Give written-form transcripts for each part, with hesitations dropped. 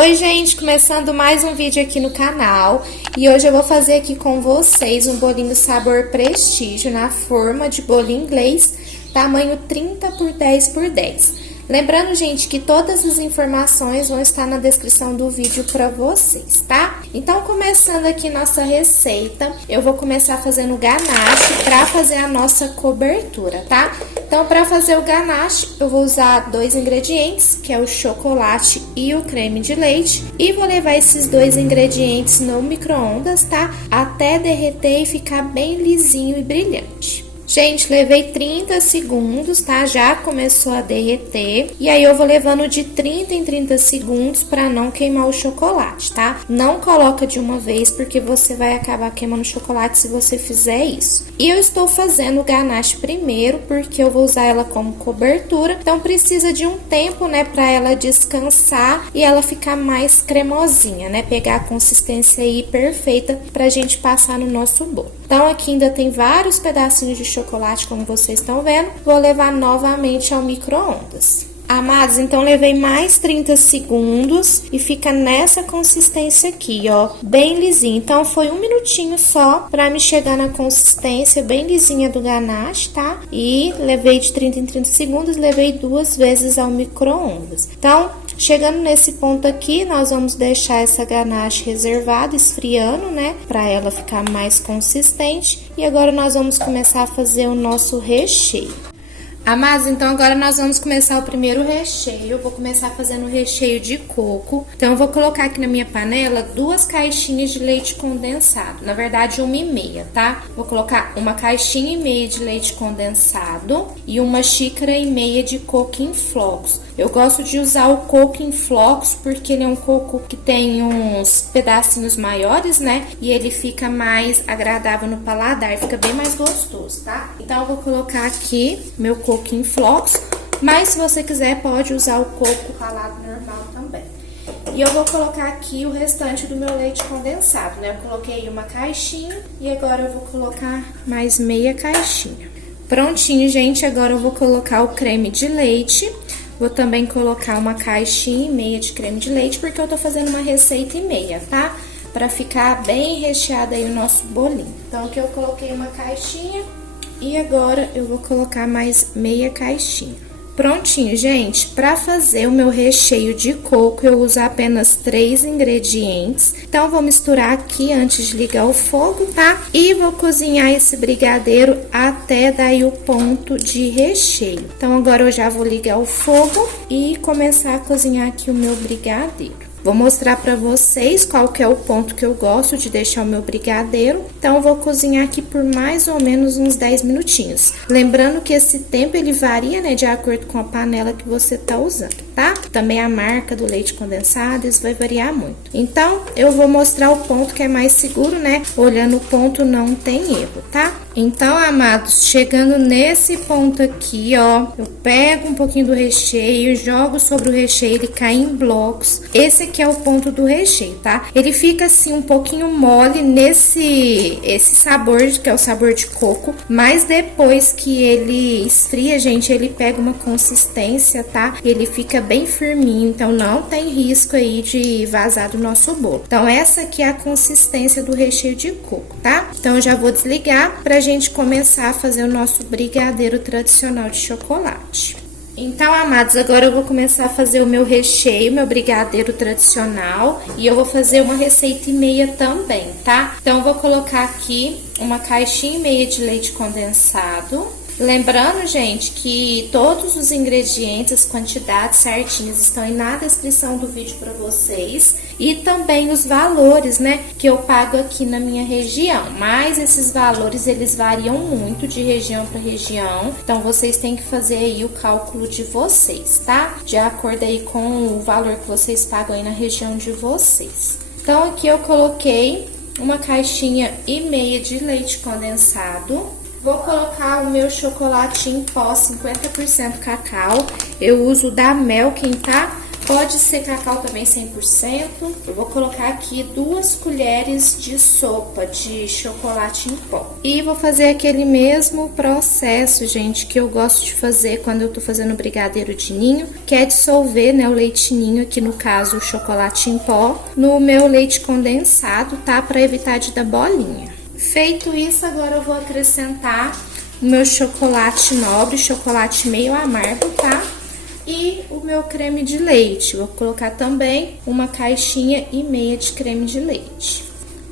Oi gente, começando mais um vídeo aqui no canal e hoje eu vou fazer aqui com vocês um bolinho sabor prestígio na forma de bolinho inglês, tamanho 30 por 10 por 10. Lembrando, gente, que todas as informações vão estar na descrição do vídeo para vocês, tá? Então, começando aqui nossa receita, eu vou começar fazendo o ganache para fazer a nossa cobertura, tá? Então, para fazer o ganache, eu vou usar dois ingredientes, que é o chocolate e o creme de leite. E vou levar esses dois ingredientes no micro-ondas, tá? Até derreter e ficar bem lisinho e brilhante. Gente, levei 30 segundos, tá? Já começou a derreter. E aí, eu vou levando de 30 em 30 segundos pra não queimar o chocolate, tá? Não coloca de uma vez, porque você vai acabar queimando o chocolate se você fizer isso. E eu estou fazendo o ganache primeiro, porque eu vou usar ela como cobertura. Então, precisa de um tempo, né, pra ela descansar e ela ficar mais cremosinha, né? Pegar a consistência aí perfeita pra gente passar no nosso bolo. Então, aqui ainda tem vários pedacinhos de chocolate, como vocês estão vendo. Vou levar novamente ao micro-ondas. Amados, então levei mais 30 segundos e fica nessa consistência aqui, ó, bem lisinho. Então, foi um minutinho só pra me chegar na consistência bem lisinha do ganache, tá? E levei de 30 em 30 segundos, levei duas vezes ao micro-ondas. Então, chegando nesse ponto aqui, nós vamos deixar essa ganache reservada, esfriando, né? Pra ela ficar mais consistente. E agora, nós vamos começar a fazer o nosso recheio. Amados, então agora nós vamos começar o primeiro recheio. Eu vou começar fazendo o recheio de coco. Então, eu vou colocar aqui na minha panela duas caixinhas de leite condensado. Na verdade, 1,5, tá? Vou colocar uma caixinha e meia de leite condensado e uma xícara e meia de coco em flocos. Eu gosto de usar o coco em flocos porque ele é um coco que tem uns pedacinhos maiores, né? E ele fica mais agradável no paladar, fica bem mais gostoso, tá? Então, eu vou colocar aqui meu coco em flocos, mas se você quiser pode usar o coco ralado normal também. E eu vou colocar aqui o restante do meu leite condensado, né? Eu coloquei uma caixinha e agora eu vou colocar mais meia caixinha. Prontinho, gente, agora eu vou colocar o creme de leite. Vou também colocar uma caixinha e meia de creme de leite, porque eu tô fazendo uma receita e meia, tá? Pra ficar bem recheado aí o nosso bolinho. Então, aqui eu coloquei uma caixinha e agora eu vou colocar mais meia caixinha. Prontinho, gente. Para fazer o meu recheio de coco, eu uso apenas 3 ingredientes. Então, vou misturar aqui antes de ligar o fogo, tá? E vou cozinhar esse brigadeiro até daí o ponto de recheio. Então, agora eu já vou ligar o fogo e começar a cozinhar aqui o meu brigadeiro. Vou mostrar pra vocês qual que é o ponto que eu gosto de deixar o meu brigadeiro. Então, eu vou cozinhar aqui por mais ou menos uns 10 minutinhos. Lembrando que esse tempo, ele varia, né, de acordo com a panela que você tá usando, tá? Também a marca do leite condensado, isso vai variar muito. Então, eu vou mostrar o ponto que é mais seguro, né? Olhando o ponto, não tem erro, tá? Então, amados, chegando nesse ponto aqui, ó, eu pego um pouquinho do recheio, jogo sobre o recheio, ele cai em blocos. Esse aqui é o ponto do recheio, tá? Ele fica assim um pouquinho mole esse sabor, que é o sabor de coco, mas depois que ele esfria, gente, ele pega uma consistência, tá? Ele fica bem firminho, então não tem risco aí de vazar do nosso bolo. Então, essa aqui é a consistência do recheio de coco, tá? Então, eu já vou desligar pra gente começar a fazer o nosso brigadeiro tradicional de chocolate. Então, amados, agora eu vou começar a fazer o meu recheio, meu brigadeiro tradicional, e eu vou fazer uma receita e meia também, tá? Então, eu vou colocar aqui uma caixinha e meia de leite condensado. Lembrando, gente, que todos os ingredientes, as quantidades certinhas estão aí na descrição do vídeo para vocês. E também os valores, né, que eu pago aqui na minha região. Mas esses valores, eles variam muito de região para região. Então, vocês têm que fazer aí o cálculo de vocês, tá? De acordo aí com o valor que vocês pagam aí na região de vocês. Então, aqui eu coloquei uma caixinha e meia de leite condensado. Vou colocar o meu chocolate em pó 50% cacau. Eu uso da Melkin, tá? Pode ser cacau também 100%. Eu vou colocar aqui 2 colheres de sopa de chocolate em pó. E vou fazer aquele mesmo processo, gente, que eu gosto de fazer quando eu tô fazendo brigadeiro de ninho, que é dissolver, né, o leite ninho, aqui no caso o chocolate em pó, no meu leite condensado, tá? Pra evitar de dar bolinha. Feito isso, agora eu vou acrescentar o meu chocolate nobre, chocolate meio amargo, tá? E o meu creme de leite. Vou colocar também uma caixinha e meia de creme de leite.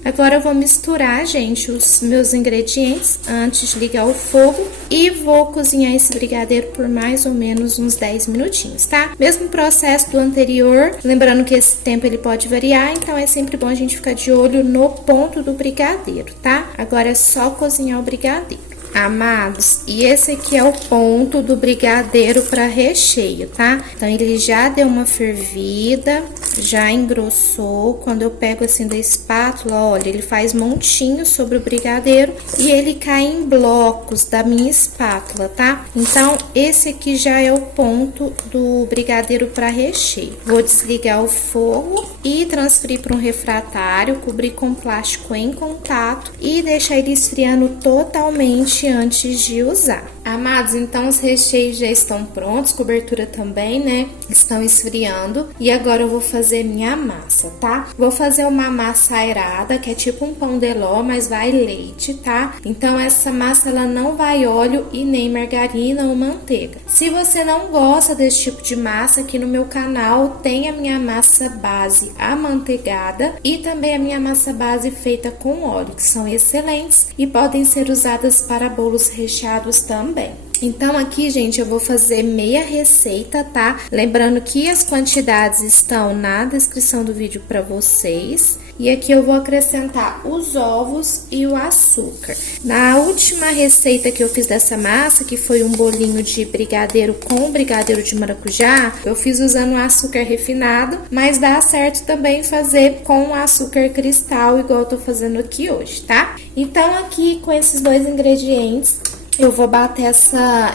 Agora eu vou misturar, gente, os meus ingredientes antes de ligar o fogo e vou cozinhar esse brigadeiro por mais ou menos uns 10 minutinhos, tá? Mesmo processo do anterior, lembrando que esse tempo ele pode variar, então é sempre bom a gente ficar de olho no ponto do brigadeiro, tá? Agora é só cozinhar o brigadeiro. Amados, e esse aqui é o ponto do brigadeiro para recheio, tá? Então, ele já deu uma fervida, já engrossou. Quando eu pego assim da espátula, olha, ele faz montinhos sobre o brigadeiro e ele cai em blocos da minha espátula, tá? Então, esse aqui já é o ponto do brigadeiro para recheio. Vou desligar o fogo e transferir para um refratário, cobrir com plástico em contato e deixar ele esfriando totalmente antes de usar. Amados, então os recheios já estão prontos, cobertura também, né? Estão esfriando e agora eu vou fazer minha massa, tá? Vou fazer uma massa aerada, que é tipo um pão de ló, mas vai leite, tá? Então essa massa ela não vai óleo e nem margarina ou manteiga. Se você não gosta desse tipo de massa, aqui no meu canal tem a minha massa base amanteigada e também a minha massa base feita com óleo, que são excelentes e podem ser usadas para bolos recheados também. Então, aqui, gente, eu vou fazer meia receita, tá? Lembrando que as quantidades estão na descrição do vídeo para vocês. E aqui eu vou acrescentar os ovos e o açúcar. Na última receita que eu fiz dessa massa, que foi um bolinho de brigadeiro com brigadeiro de maracujá, eu fiz usando açúcar refinado, mas dá certo também fazer com açúcar cristal, igual eu tô fazendo aqui hoje, tá? Então, aqui com esses 2 ingredientes, eu vou bater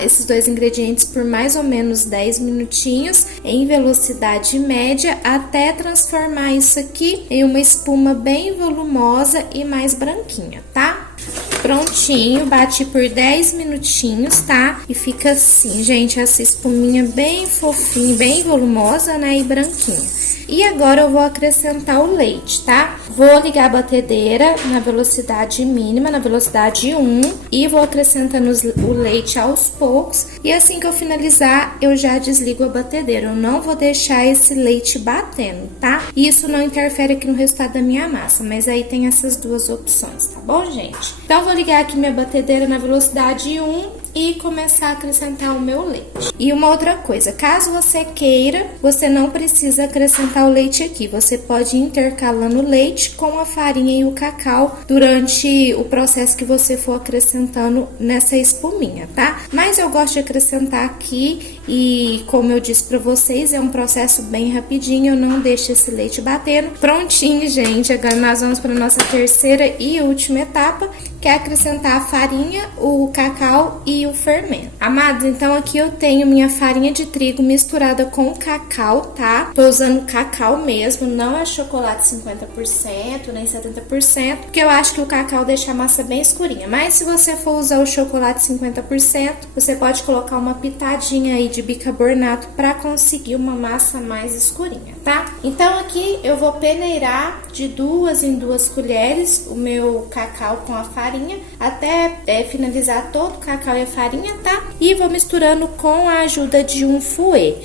esses 2 ingredientes por mais ou menos 10 minutinhos em velocidade média até transformar isso aqui em uma espuma bem volumosa e mais branquinha, tá? Prontinho, bati por 10 minutinhos, tá? E fica assim, gente, essa espuminha bem fofinha, bem volumosa, né? E branquinha. E agora eu vou acrescentar o leite, tá? Vou ligar a batedeira na velocidade mínima, na velocidade 1, e vou acrescentando o leite aos poucos. E assim que eu finalizar, eu já desligo a batedeira. Eu não vou deixar esse leite batendo, tá? Isso não interfere aqui no resultado da minha massa, mas aí tem essas 2 opções, tá bom, gente? Então, vou ligar aqui minha batedeira na velocidade 1 e começar a acrescentar o meu leite. E uma outra coisa, caso você queira, você não precisa acrescentar o leite aqui. Você pode ir intercalando o leite com a farinha e o cacau durante o processo que você for acrescentando nessa espuminha, tá? Mas eu gosto de acrescentar aqui e, como eu disse pra vocês, é um processo bem rapidinho, eu não deixo esse leite batendo. Prontinho, gente, agora nós vamos para nossa terceira e última etapa, que é acrescentar a farinha, o cacau e o fermento. Amados, então aqui eu tenho minha farinha de trigo misturada com cacau, tá? Tô usando cacau mesmo, não é chocolate 50%, nem 70%, porque eu acho que o cacau deixa a massa bem escurinha. Mas se você for usar o chocolate 50%, você pode colocar uma pitadinha aí de bicarbonato para conseguir uma massa mais escurinha, tá? Então aqui eu vou peneirar de 2 em 2 colheres o meu cacau com a farinha, até finalizar todo o cacau e a farinha, tá? E vou misturando com a ajuda de um fouet.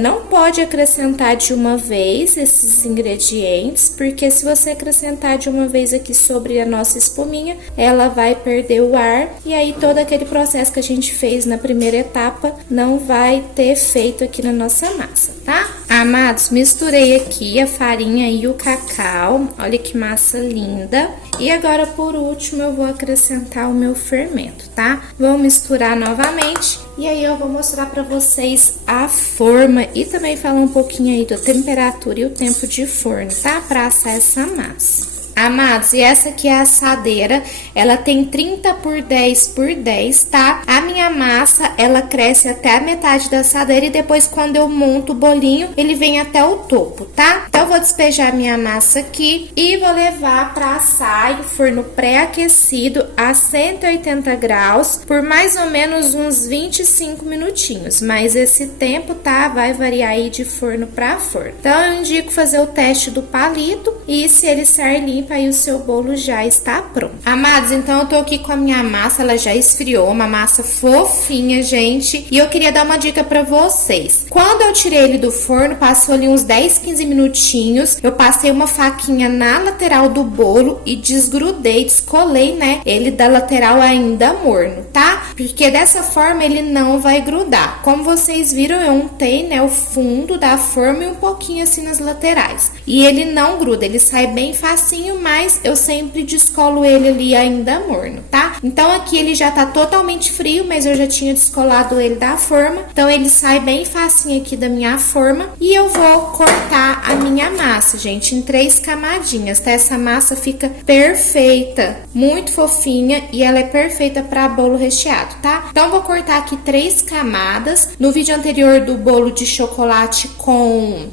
Não pode acrescentar de uma vez esses ingredientes, porque se você acrescentar de uma vez aqui sobre a nossa espuminha, ela vai perder o ar e aí todo aquele processo que a gente fez na primeira etapa não vai ter efeito aqui na nossa massa, tá? Amados, misturei aqui a farinha e o cacau, olha que massa linda. E agora, por último, eu vou acrescentar o meu fermento, tá? Vou misturar novamente e aí eu vou mostrar pra vocês a forma e também falar um pouquinho aí da temperatura e o tempo de forno, tá? Pra assar essa massa. Amados, e essa aqui é a assadeira, ela tem 30 por 10 por 10, tá? A minha massa, ela cresce até a metade da assadeira e depois quando eu monto o bolinho, ele vem até o topo, tá? Então eu vou despejar minha massa aqui e vou levar pra assar em forno pré-aquecido a 180 graus por mais ou menos uns 25 minutinhos, mas esse tempo, tá? Vai variar aí de forno pra forno. Então eu indico fazer o teste do palito e se ele sair limpo, aí o seu bolo já está pronto. Amados, então eu tô aqui com a minha massa, ela já esfriou, uma massa fofinha, gente. E eu queria dar uma dica pra vocês. Quando eu tirei ele do forno, passou ali uns 10, 15 minutinhos, eu passei uma faquinha na lateral do bolo e desgrudei, descolei, né, ele da lateral ainda morno, tá? Porque dessa forma ele não vai grudar. Como vocês viram, eu untei, né, o fundo da forma e um pouquinho assim nas laterais. E ele não gruda, ele sai bem facinho, mas eu sempre descolo ele ali ainda morno, tá? Então aqui ele já tá totalmente frio, mas eu já tinha descolado ele da forma, então ele sai bem facinho aqui da minha forma. E eu vou cortar a minha massa, gente, em 3 camadinhas, tá? Essa massa fica perfeita, muito fofinha e ela é perfeita para bolo recheado, tá? Então eu vou cortar aqui 3 camadas. No vídeo anterior do bolo de chocolate com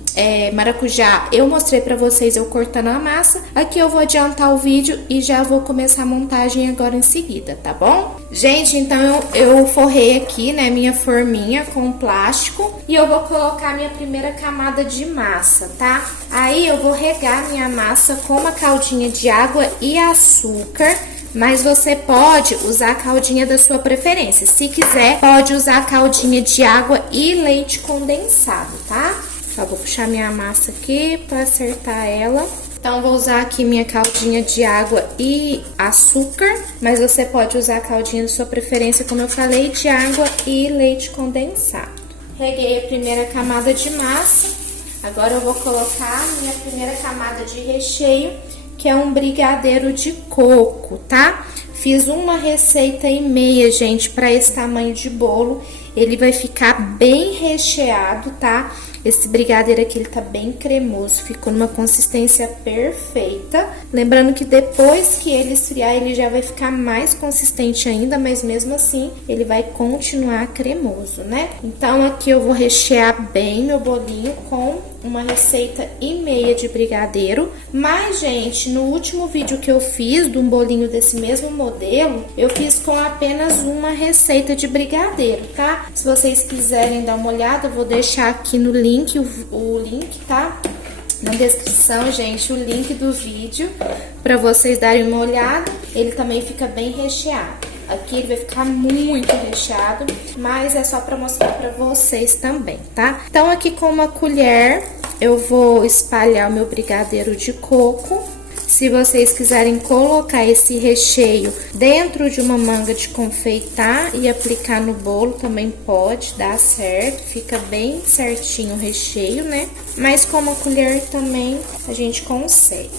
maracujá, eu mostrei pra vocês eu cortando a massa. Aqui eu vou adiantar o vídeo e já vou começar a montagem agora em seguida, tá bom? Gente, então eu forrei aqui, né, minha forminha com plástico e eu vou colocar minha primeira camada de massa, tá? Aí eu vou regar minha massa com uma caldinha de água e açúcar. Mas você pode usar a caldinha da sua preferência. Se quiser, pode usar a caldinha de água e leite condensado, tá? Só vou puxar minha massa aqui pra acertar ela. Então, vou usar aqui minha caldinha de água e açúcar, mas você pode usar a caldinha da sua preferência, como eu falei, de água e leite condensado. Reguei a primeira camada de massa. Agora eu vou colocar a minha primeira camada de recheio, que é um brigadeiro de coco, tá? Fiz uma receita e meia, gente, para esse tamanho de bolo. Ele vai ficar bem recheado, tá? Esse brigadeiro aqui, ele tá bem cremoso, ficou numa consistência perfeita. Lembrando que depois que ele esfriar, ele já vai ficar mais consistente ainda, mas mesmo assim, ele vai continuar cremoso, né? Então, aqui eu vou rechear bem meu bolinho com uma receita e meia de brigadeiro. Mas, gente, no último vídeo que eu fiz de um bolinho desse mesmo modelo, eu fiz com apenas uma receita de brigadeiro, tá? Se vocês quiserem dar uma olhada, eu vou deixar aqui no link, o link, tá? Na descrição, gente, o link do vídeo pra vocês darem uma olhada. Ele também fica bem recheado. Aqui ele vai ficar muito recheado, mas é só pra mostrar pra vocês também, tá? Então, aqui com uma colher, eu vou espalhar o meu brigadeiro de coco. Se vocês quiserem colocar esse recheio dentro de uma manga de confeitar e aplicar no bolo, também pode dar certo. Fica bem certinho o recheio, né? Mas com uma colher também a gente consegue.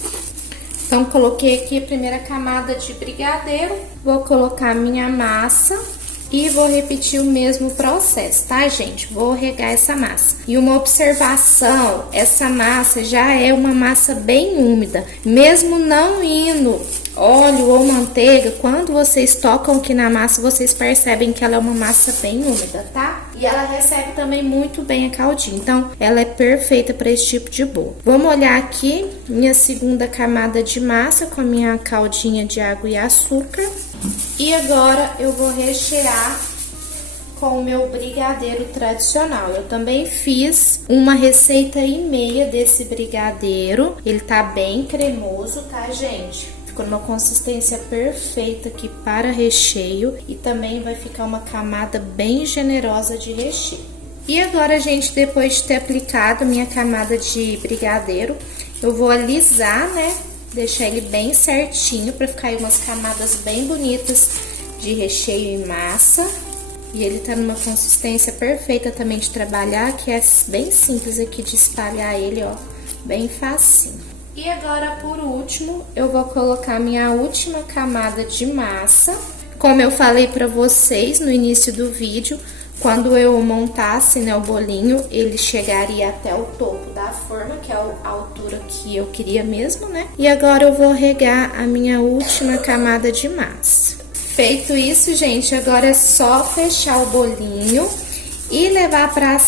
Então, coloquei aqui a primeira camada de brigadeiro, vou colocar minha massa e vou repetir o mesmo processo, tá, gente? Vou regar essa massa. E uma observação, essa massa já é uma massa bem úmida, mesmo não indo óleo ou manteiga, quando vocês tocam aqui na massa, vocês percebem que ela é uma massa bem úmida, tá? E ela recebe também muito bem a caldinha, então ela é perfeita para esse tipo de bolo. Vou molhar aqui minha segunda camada de massa com a minha caldinha de água e açúcar. E agora eu vou rechear com o meu brigadeiro tradicional. Eu também fiz uma receita e meia desse brigadeiro. Ele tá bem cremoso, tá, gente? Ficou numa consistência perfeita aqui para recheio e também vai ficar uma camada bem generosa de recheio. E agora, gente, depois de ter aplicado minha camada de brigadeiro, eu vou alisar, né? Deixar ele bem certinho para ficar aí umas camadas bem bonitas de recheio e massa. E ele tá numa consistência perfeita também de trabalhar, que é bem simples aqui de espalhar ele, ó, bem facinho. E agora, por último, eu vou colocar minha última camada de massa. Como eu falei pra vocês no início do vídeo, quando eu montasse, né, o bolinho, ele chegaria até o topo da forma, que é a altura que eu queria mesmo, né? E agora eu vou regar a minha última camada de massa. Feito isso, gente, agora é só fechar o bolinho e levar pra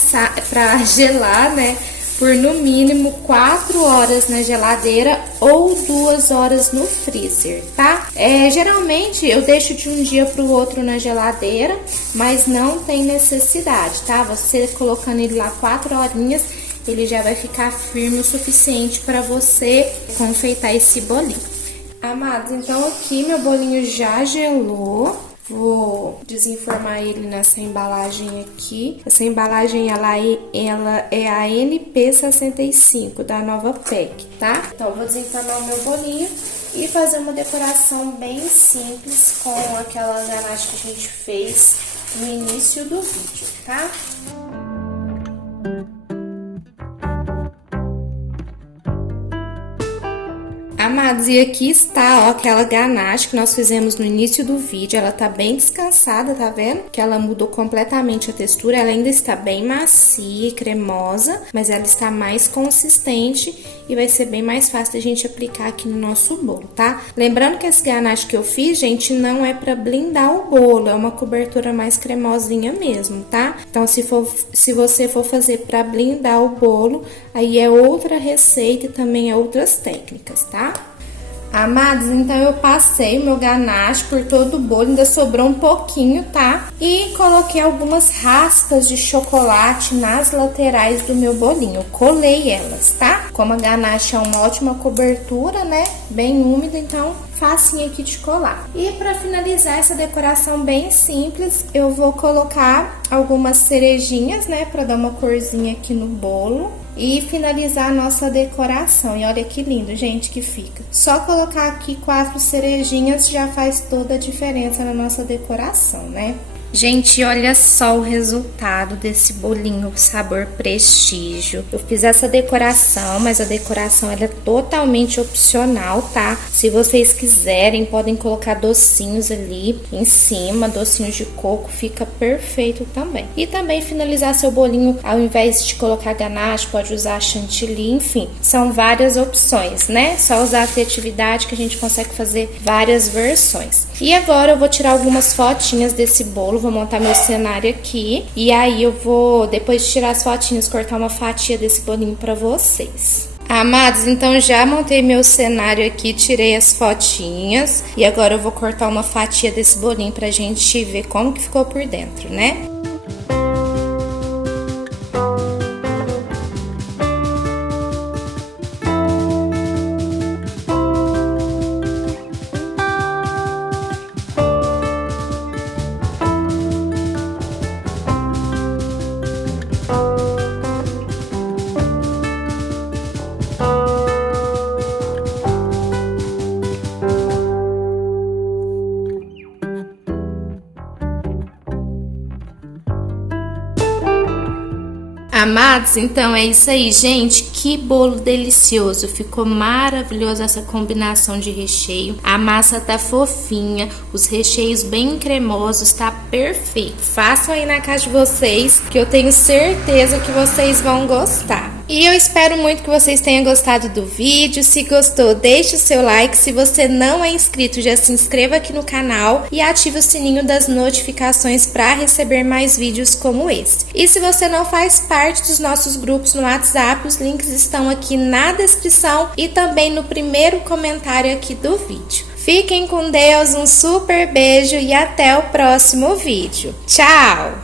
gelar, né? Por no mínimo 4 horas na geladeira ou 2 horas no freezer, tá? Geralmente eu deixo de um dia pro outro na geladeira, mas não tem necessidade, tá? Você colocando ele lá 4 horinhas, ele já vai ficar firme o suficiente para você confeitar esse bolinho. Amados, então aqui meu bolinho já gelou. Vou desenformar ele nessa embalagem aqui. Essa embalagem, ela é a NP65 da Nova Pack, tá? Então, eu vou desenformar o meu bolinho e fazer uma decoração bem simples com aquela ganache que a gente fez no início do vídeo, tá? Amados, e aqui está, ó, aquela ganache que nós fizemos no início do vídeo. Ela tá bem descansada, tá vendo? Que ela mudou completamente a textura. Ela ainda está bem macia e cremosa, mas ela está mais consistente e vai ser bem mais fácil da gente aplicar aqui no nosso bolo, tá? Lembrando que esse ganache que eu fiz, gente, não é pra blindar o bolo, é uma cobertura mais cremosinha mesmo, tá? Então, se você for fazer pra blindar o bolo, aí é outra receita e também é outras técnicas, tá? Amados, então eu passei o meu ganache por todo o bolo, ainda sobrou um pouquinho, tá? E coloquei algumas raspas de chocolate nas laterais do meu bolinho, colei elas, tá? Como a ganache é uma ótima cobertura, né? Bem úmida, então facinho aqui de colar. E para finalizar essa decoração bem simples, eu vou colocar algumas cerejinhas, né? Para dar uma corzinha aqui no bolo. E finalizar a nossa decoração. E olha que lindo, gente, que fica. Só colocar aqui 4 cerejinhas já faz toda a diferença na nossa decoração, né? Gente, olha só o resultado desse bolinho sabor prestígio. Eu fiz essa decoração, mas a decoração ela é totalmente opcional, tá? Se vocês quiserem, podem colocar docinhos ali em cima, docinhos de coco, fica perfeito também. E também finalizar seu bolinho, ao invés de colocar ganache, pode usar chantilly, enfim. São várias opções, né? Só usar a criatividade que a gente consegue fazer várias versões. E agora eu vou tirar algumas fotinhas desse bolo. Vou montar meu cenário aqui e aí eu vou, depois de tirar as fotinhas, cortar uma fatia desse bolinho pra vocês. Amados, então já montei meu cenário aqui, tirei as fotinhas e agora eu vou cortar uma fatia desse bolinho pra gente ver como que ficou por dentro, né? Amados, então é isso aí, gente. Que bolo delicioso. Ficou maravilhoso essa combinação de recheio. A massa tá fofinha, os recheios bem cremosos, tá perfeito. Façam aí na casa de vocês, que eu tenho certeza que vocês vão gostar. E eu espero muito que vocês tenham gostado do vídeo. Se gostou, deixe o seu like. Se você não é inscrito, já se inscreva aqui no canal e ative o sininho das notificações para receber mais vídeos como esse. E se você não faz parte dos nossos grupos no WhatsApp, os links estão aqui na descrição e também no primeiro comentário aqui do vídeo. Fiquem com Deus, um super beijo e até o próximo vídeo. Tchau!